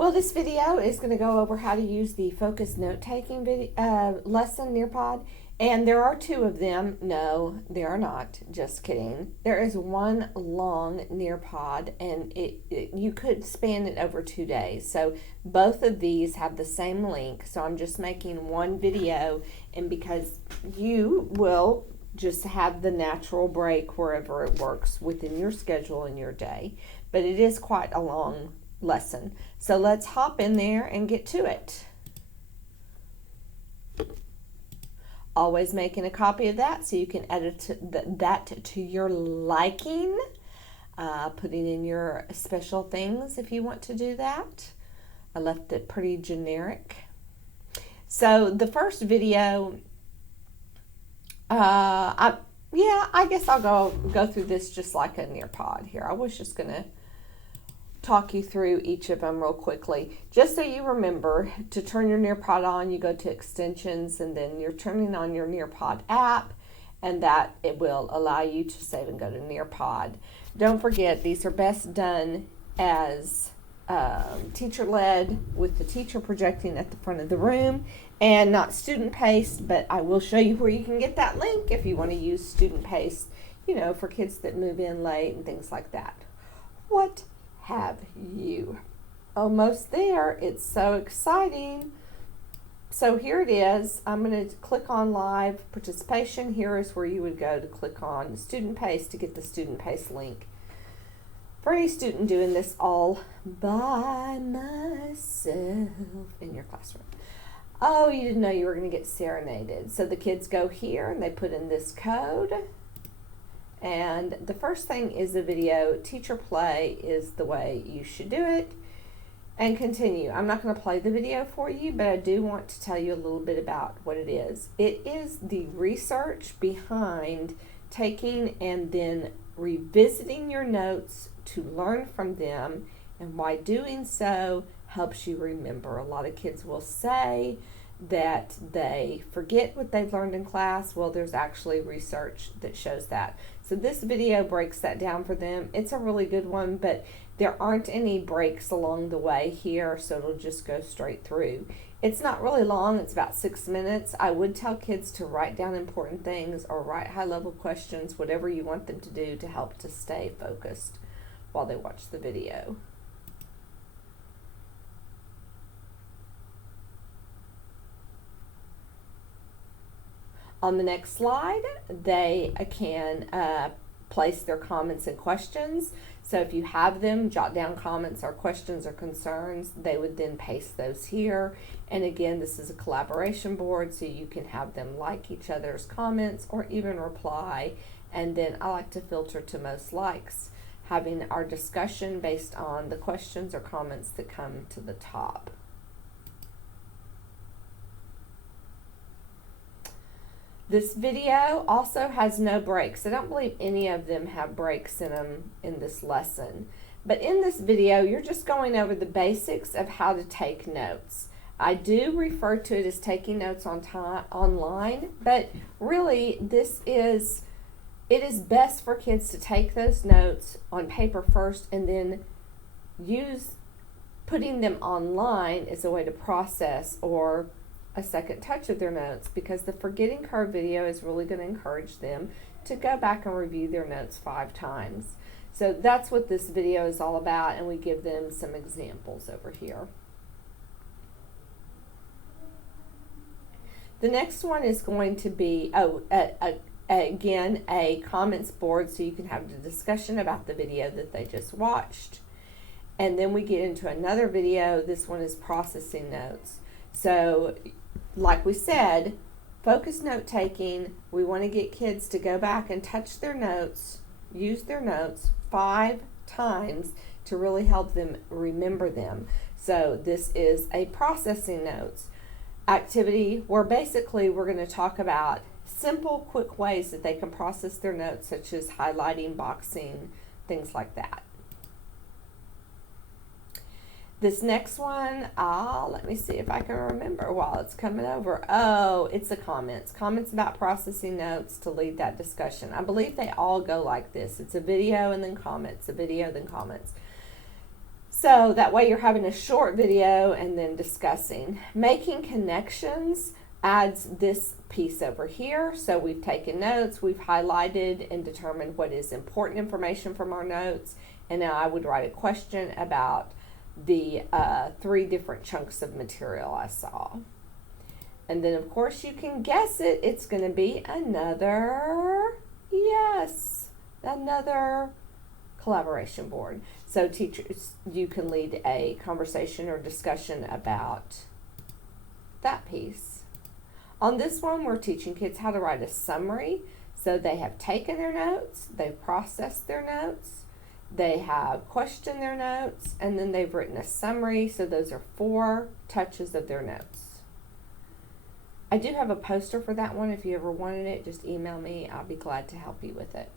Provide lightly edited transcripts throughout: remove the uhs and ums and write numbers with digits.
Well, this video is going to go over how to use the focused note-taking lesson Nearpod, and there are two of them. No, there are not. Just kidding. There is one long Nearpod, and you could span it over 2 days. So both of these have the same link. So I'm just making one video, and because you will just have the natural break wherever it works within your schedule and your day, but it is quite a long lesson. So let's hop in there and get to it. Always making a copy of that so you can edit that to your liking. Putting in your special things if you want to do that. I left it pretty generic. So the first video, I guess I'll go through this just like a Nearpod here. I was just gonna talk you through each of them real quickly. Just so you remember, to turn your Nearpod on, you go to extensions, and then you're turning on your Nearpod app, and that it will allow you to save and go to Nearpod. Don't forget, these are best done as teacher-led, with the teacher projecting at the front of the room, and not student-paced, but I will show you where you can get that link if you want to use student-paced, for kids that move in late and things like that. What have you? Almost there. It's so exciting. So here it is. I'm going to click on live participation. Here is where you would go to click on student pace to get the student pace link. For any student doing this all by myself in your classroom. Oh, you didn't know you were going to get serenaded. So the kids go here and they put in this code. And the first thing is the video. Teacher play is the way you should do it. And continue. I'm not going to play the video for you, but I do want to tell you a little bit about what it is. It is the research behind taking and then revisiting your notes to learn from them, and why doing so helps you remember. A lot of kids will say that they forget what they've learned in class. Well, there's actually research that shows that. So this video breaks that down for them. It's a really good one, but there aren't any breaks along the way here, so it'll just go straight through. It's not really long. It's about 6 minutes. I would tell kids to write down important things or write high-level questions, whatever you want them to do to help to stay focused while they watch the video. On the next slide, they can place their comments and questions. So if you have them, jot down comments or questions or concerns. They would then paste those here. And again, this is a collaboration board, so you can have them like each other's comments or even reply. And then I like to filter to most likes, having our discussion based on the questions or comments that come to the top. This video also has no breaks. I don't believe any of them have breaks in them in this lesson. But in this video, you're just going over the basics of how to take notes. I do refer to it as taking notes online, but really it is best for kids to take those notes on paper first and then use putting them online as a way to process or a second touch of their notes, because the forgetting curve video is really going to encourage them to go back and review their notes 5 times. So that's what this video is all about, and we give them some examples over here. The next one is going to be, again, a comments board, so you can have the discussion about the video that they just watched. And then we get into another video. This one is processing notes. So like we said, focused note taking, we want to get kids to go back and touch their notes, use their notes 5 times to really help them remember them. So this is a processing notes activity where basically we're going to talk about simple, quick ways that they can process their notes, such as highlighting, boxing, things like that. This next one, let me see if I can remember while it's coming over. Oh, it's the comments. Comments about processing notes to lead that discussion. I believe they all go like this. It's a video and then comments, a video, then comments. So that way you're having a short video and then discussing. Making connections adds this piece over here. So we've taken notes, we've highlighted and determined what is important information from our notes. And now I would write a question about the 3 different chunks of material I saw. And then of course you can guess it. It's going to be another collaboration board. So teachers, you can lead a conversation or discussion about that piece. On this one, we're teaching kids how to write a summary. So they have taken their notes, they've processed their notes, they have questioned their notes, and then they've written a summary. So those are 4 touches of their notes. I do have a poster for that one. If you ever wanted it, just email me. I'll be glad to help you with it.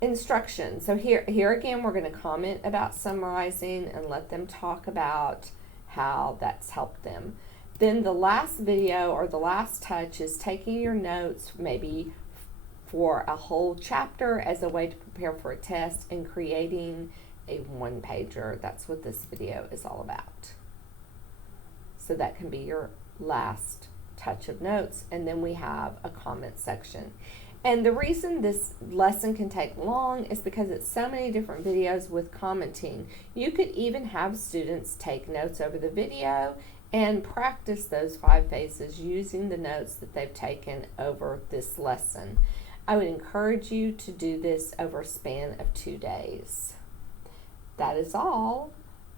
Instructions. So here again, we're going to comment about summarizing and let them talk about how that's helped them. Then the last video or the last touch is taking your notes maybe for a whole chapter as a way to prepare for a test and creating a 1-pager. That's what this video is all about. So that can be your last touch of notes. And then we have a comment section. And the reason this lesson can take long is because it's so many different videos with commenting. You could even have students take notes over the video and practice those 5 phases using the notes that they've taken over this lesson. I would encourage you to do this over a span of 2 days. That is all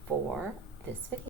for this video.